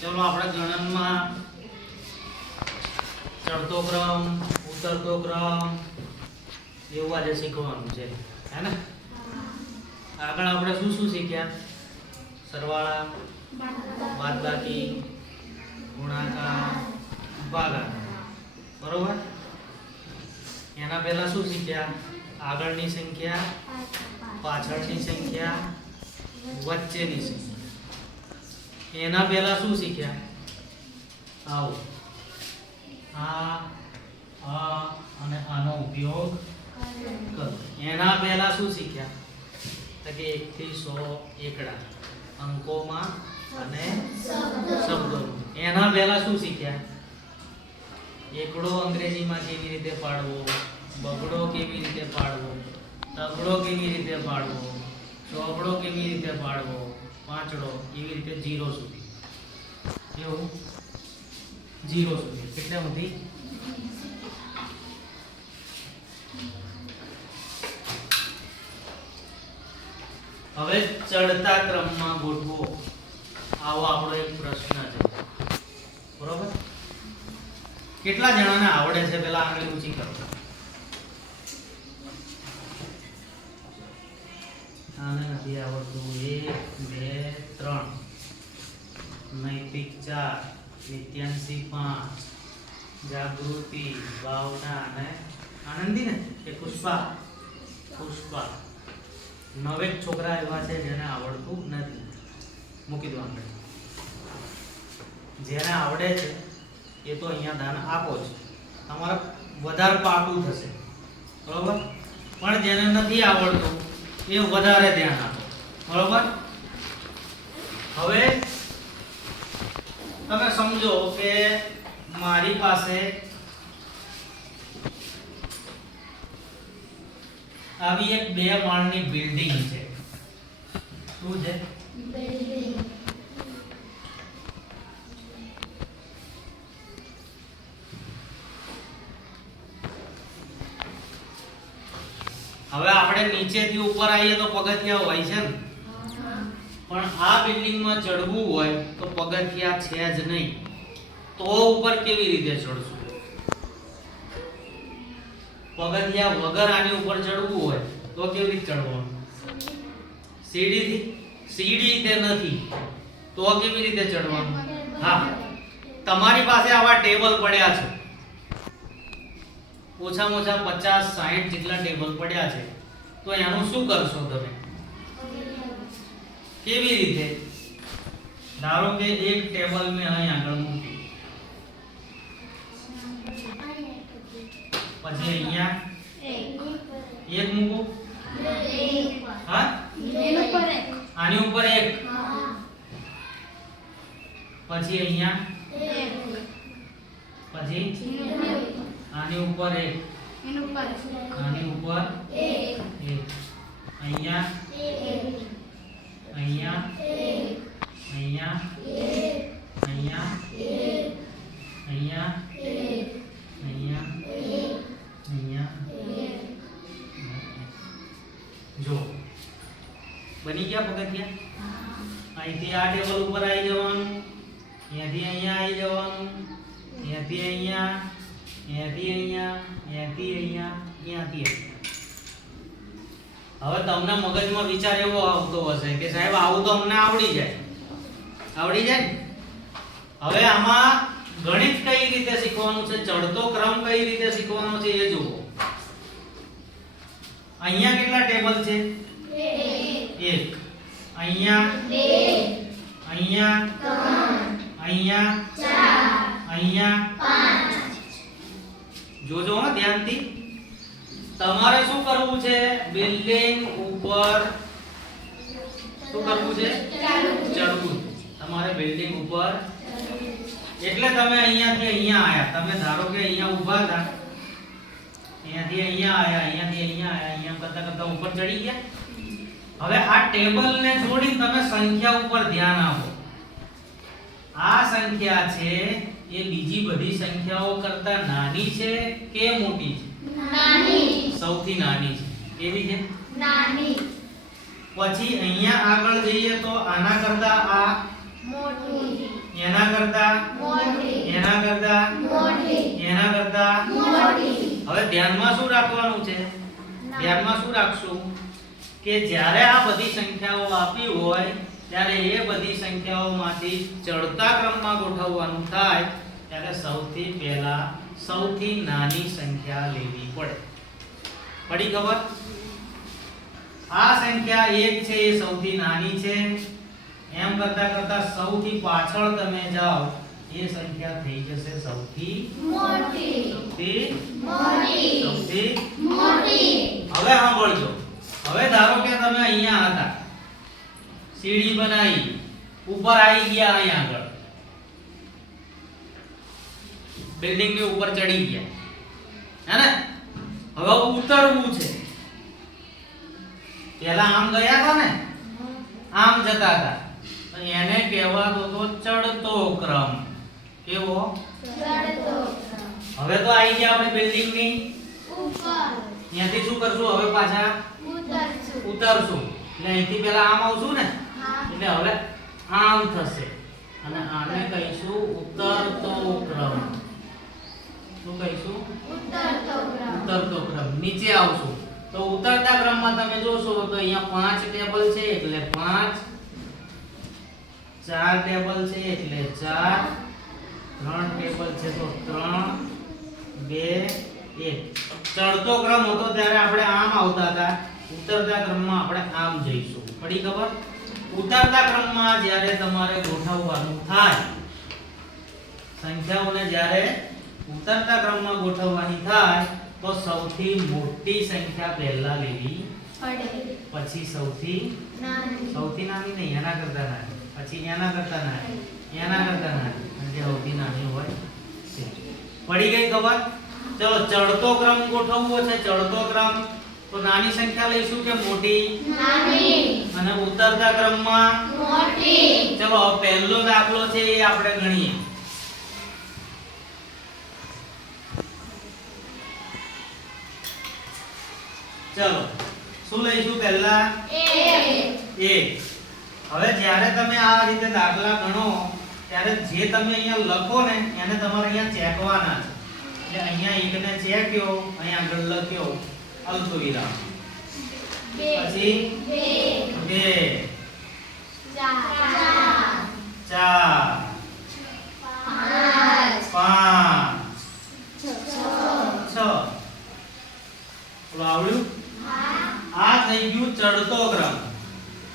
ચલો આપણે ગણનમાં ચડતો ક્રમ, ઉતરતો ક્રમ એવું આજે શીખવાનું છે, હે ને? આગળ આપણે શું શું શીખ્યા? સરવાળા, બાદબાકી, ગુણાકાર, ભાગાકાર, બરોબર? એના પહેલા શું શીખ્યા? આગળની સંખ્યા, પાછળની સંખ્યા, વચ્ચેની સંખ્યા. એના પહેલા શું શીખ્યા? આવો આ અને આનો ઉપયોગ કરો. એના પહેલા શું શીખ્યા? તો કે 1 થી 100 એકડા અંકોમાં અને શબ્દોમાં. એના પહેલા શું શીખ્યા? એકડો અંગ્રેજીમાં કેવી રીતે પાડવો, બગડો કેવી રીતે પાડવો, તગડો કેવી રીતે પાડવો, ચોગડો કેવી રીતે પાડવો, પાંચડો એવી રીતે 0 સુધી. કેવું? 0 સુધી. કેટલા સુધી? હવે ચડતા ક્રમમાં ગોઠવો. આવો આપણો એક પ્રશ્ન છે, બરોબર? કેટલા જણાને આવડે છે? પેલા આંગળી ઊંચી કરો. આને નથી આવડતું. 1 2 3, નૈતિક 4, નિત્યાંશી 5, જાગૃતિ, ભાવના અને આનંદી ને કે પુષ્પા. 9 છોકરા એવા છે જેને આવડતું નથી. મૂકી દો આંગળી. જેને આવડે છે એ તો અહીંયા દાન આપો જ. તમારે વધારે પાકું થશે, બરોબર? પણ જેને નથી આવડતું એ વધારે ધ્યાન આપો, બરોબર? હવે તમે સમજો કે મારી પાસે આવી એક 2 માળની બિલ્ડિંગ છે. શું છે? બિલ્ડિંગ. હવે આપણે નીચેથી ઉપર આવીએ તો પગથિયા હોય છે ને, પણ આ બિલ્ડિંગમાં ચડવું હોય તો પગથિયા છે જ નહીં. તો ઉપર કેવી રીતે ચડશું? પગથિયા વગર આની ઉપર ચડવું હોય તો કેવી રીતે ચડવાનું? સીડીથી. સીડી તે નથી તો કેવી રીતે ચડવાનું? હા, તમારી પાસે આવા ટેબલ પડ્યા છે, ઓછામાં ઓછા 50-60 જેટલા ટેબલ પડ્યા છે. તો એનું શું કરશો તમે? કેવી રીતે? ધારો કે એક ટેબલ મેં અહીં આગળ મૂક્યું, પછી અહીંયા એક મૂકું, હા, આની ઉપર એક, પછી અહીંયા, પછી આની ઉપર એક, આની ઉપર એક, અહીંયા, અહીંયા, અહીંયા, અહીંયા, અહીંયા, અહીંયા, અહીંયા. જો બની ગયા પગથિયા. અહીંથી આ ટેબલ ઉપર આવી જવાનું, અહીંયાથી અહીંયા આવી જવાનું, અહીંયાથી અહીંયા, અહીંયાથી અહીંયા, અહીંયાથી અહીંયા, અહીંયાથી અહીંયા. હવે તમને મગજમાં વિચાર એવો આવતો હશે કે સાહેબ આવું તો અમને આવડી જાય. આવડી જાય ને? હવે આમાં ગણિત કઈ રીતે શીખવાનું છે, ચડતો ક્રમ કઈ રીતે શીખવાનો છે એ જુઓ. અહીંયા કેટલા ટેબલ છે? 1. અહીંયા 2, અહીંયા 3, અહીંયા 4, અહીંયા 5. જોજો હા ધ્યાનથી. તમારે શું કરવું છે? બિલ્ડિંગ ઉપર શું કરવું છે? ચડવું. તમારે બિલ્ડિંગ ઉપર, એટલે તમે અહીંયાથી અહીંયા આયા. તમે ધારો કે અહીંયા ઊભા હતા, અહીંયાથી અહીંયા આયા, અહીંયાથી અહીંયા આયા, અહીંયા કરતા કરતા ઉપર ચડી ગયા. હવે આ ટેબલને જોડી તમે સંખ્યા ઉપર ધ્યાન આપો. આ સંખ્યા છે એ બીજી બધી સંખ્યાઓ કરતા નાની છે કે મોટી છે? નાની. સૌથી નાની છે. કેવી છે? નાની. પછી અહીંયા આગળ જઈએ તો આના કરતા આ મોટી, એના કરતા મોટી, એના કરતા મોટી, એના કરતા મોટી. હવે ધ્યાનમાં શું રાખવાનું છે? ધ્યાનમાં શું રાખશું કે જ્યારે આ બધી સંખ્યાઓ આપી હોય ત્યારે એ બધી સંખ્યાઓમાંથી ચડતા ક્રમમાં ગોઠવવાનું થાય ત્યારે સૌથી પહેલા સૌથી નાની સંખ્યા લેવી પડે. પડી ખબર? આ સંખ્યા 1 છે એ સૌથી નાની છે. એમ કરતા કરતા સૌથી પાછળ તમે જાઓ એ સંખ્યા થઈ જશે સૌથી મોટી, સૌથી મોટી, સૌથી મોટી. હવે સાંભળજો. હવે ધારો કે તમે અહીંયા હતા, સીડી બનાવી, ઉપર આવી ગયા, અહીંયા આગળ બિલ્ડિંગ ની ઉપર ચડી ગયા, હે ને? હવે ઉતરવું છે. પહેલા આમ ગયા હતા ને, આમ જતા હતા, તો એને કહેવાતો તો ચડતો ક્રમ. કેવો? ચડતો ક્રમ. હવે તો આવી ગયા આપણે બિલ્ડિંગ ની ઉપર ત્યાંથી શું કરશું? હવે પાછા ઉતરશું. ઉતરશું. એટલે અહીંથી પહેલા આમ આવશું ને, હા. એટલે હવે આમ થશે અને આને કહીશું ઉતરતો ક્રમ. શું કહીશું? ઉતરતો ક્રમ. ઉતરતો ક્રમ. નીચે આવશું તો ઉતરતા ક્રમમાં તમે જોશો તો અહીંયા 5 ટેબલ છે એટલે 5, 4 ટેબલ છે એટલે 4, 3 ટેબલ છે તો 3, 2, 1. ચડતો ક્રમ હતો ત્યારે આપણે આમ આવતા હતા, ઉતરતા ક્રમમાં આપણે આમ જઈશું. પડી ખબર? ઉતરતા ક્રમમાં જ્યારે તમારે ગોઠવવાનું થાય, સંખ્યાઓને જ્યારે ઉતરતા ક્રમમાં ગોઠવવાની થાય તો સૌથી મોટી સંખ્યા પહેલા લેવી પડે. પછી સૌથી નાની. નાની નહીં, એના કરતા નાની, પછી એના કરતા નાની, એના કરતા નાની, અને જે સૌથી નાની હોય તે. પડી ગઈ ખબર? ચલો ચડતો ક્રમ ગોઠવવો છે. ચડતો ક્રમ તો નાની સંખ્યા લઈશું કે મોટી? નાની. અને ઉતરતા ક્રમમાં મોટી. ચલો પહેલો દાખલો છે એ આપણે ગણીએ. ચલો શું લઈશું પહેલા? 1. હવે જ્યારે તમે આ રીતે દાખલા ગણો ત્યારે જે તમે અહીંયા લખો ને એને તમારે અહીંયા ચેકવાના છે. એટલે અહીંયા એકને ચેક્યો, અહીંયા આગળ લખ્યો અલ્પવિરામ, પછી 2, 4, 5, 6. બોલો આવડ્યું? આ થઈ ગયું ચડતો ક્રમ.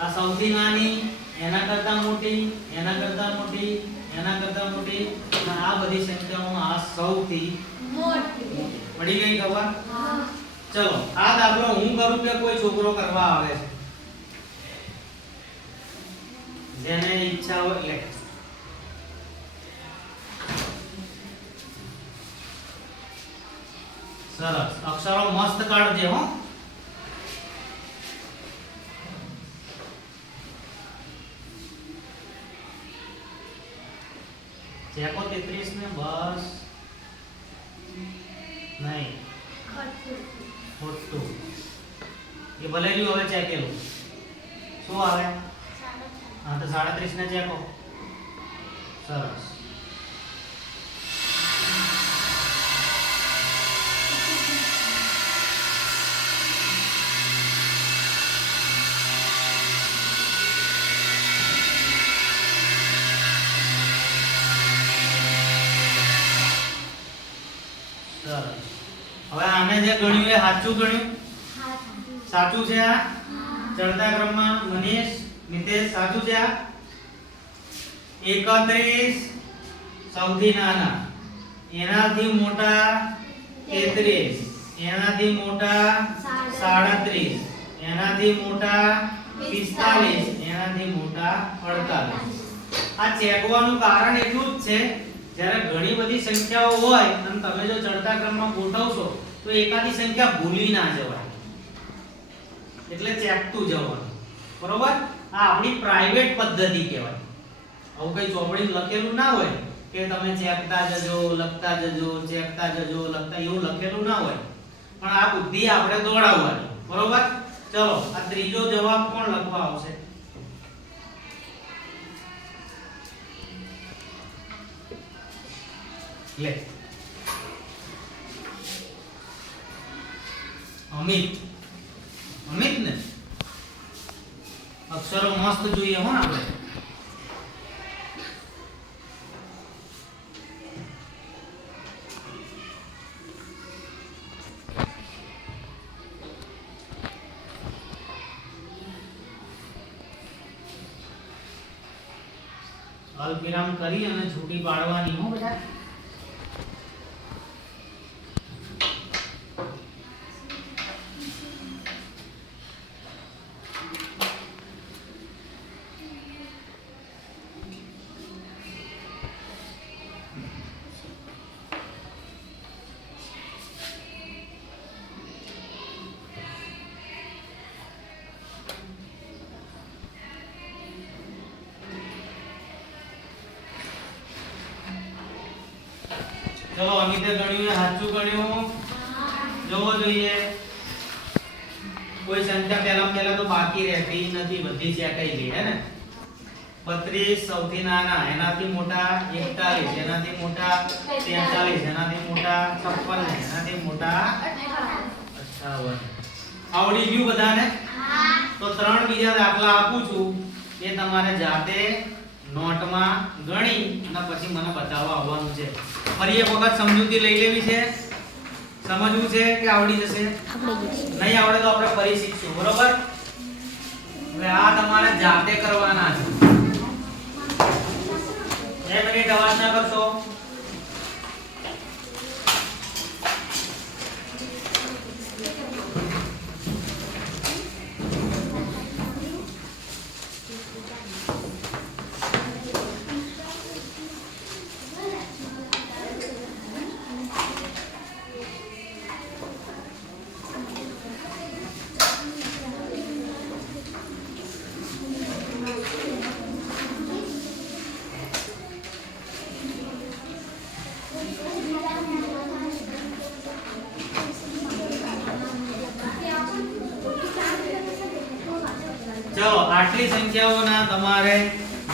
આ સૌથી નાની, એના કરતા મોટી, એના કરતા મોટી, એના કરતા મોટી, અને આ બધી સંખ્યાઓમાં આ સૌથી મોટી. પડી ગઈ ખબર? હા. ચલો આ દાખલો હું કરું કે કોઈ છોકરો કરવા આવે છે? જેને ઈચ્છા હોય એટલે. સરસ, અક્ષરો મસ્ત કાઢજે હો. ચેકો 33 ને બસ નહીં, ખોટું. એ ભલે રહ્યું, હવે ચેકેલું શું આવે? હા તો 37 ને ચેકો. સરસ. હવે આને જે ગણ્યું એ સાચું ગણ્યું? સાચું છે. આ ચડતા ક્રમમાં મનીષ, નિતેશ સાચું છે. આ 31 સૌથી નાના, એનાથી મોટા 33, એનાથી મોટા 37, એનાથી મોટા 45, એનાથી મોટા 48. આ ચેકવાનું કારણ એટલું જ છે, જ્યારે ઘણી બધી સંખ્યાઓ હોય અને તમે જો ચડતા ક્રમમાં ગોઠવશો તો એકાદી સંખ્યા ભૂલી ના જવાય, એટલે ચેકતું જવાનું. બરોબર? આ આપણી પ્રાઇવેટ પદ્ધતિ કહેવાય. આવું કઈ ચોપડીમાં લખેલું ના હોય કે તમે ચેકતા જજો, લખતા જજો, ચેકતા જજો, લખતા, એવું લખેલું ના હોય. પણ આ બુદ્ધિ આપણે દોડાવવાની. બરોબર? ચલો આ ત્રીજો જવાબ કોણ લખવા આવશે? લે અમિત. અમિત ને અક્ષરો મસ્ત જોઈએ હો આપણે. અલ્પવિરામ કરી અને છૂટી પાડવાની હો બેટા. ચલો અમિતે ગણ્યું એ સાચું ગણ્યું. જોવો જોઈએ કોઈ સંખ્યા પહેલા તો બાકી રહેતી નથી, બધી ચેકાઈ ગઈ હે ને. 32 સૌથી નાના, એનાથી મોટા 41, એનાથી મોટા 43, એનાથી મોટા 56, એનાથી મોટા 58. આવડી ગયું બધાને? તો 3 બીજા દાખલા આપું છું, એ તમારે જાતે નોટમાં ગણી અને પછી મને બતાવવા આવવાનું છે. ફરી એક વખત સમજૂતી લઈ લેવી છે. સમજવું છે કે આવડી જશે? નહીં આવડે તો આપણે ફરી શીખશું, બરોબર? હવે આ તમારે જાતે કરવાના છે. 2 મિનિટ અવાજ ના કરશો. ચલો આટલી સંખ્યાઓના તમારે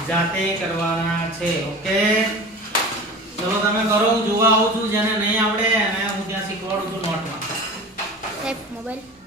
જાતે કરવાના છે. ઓકે, ચલો તમે કરો, હું જોવા આવું છું. જેને નહીં આવડે એને હું ત્યાં શીખવાડું છું નોટમાં. મોબાઈલ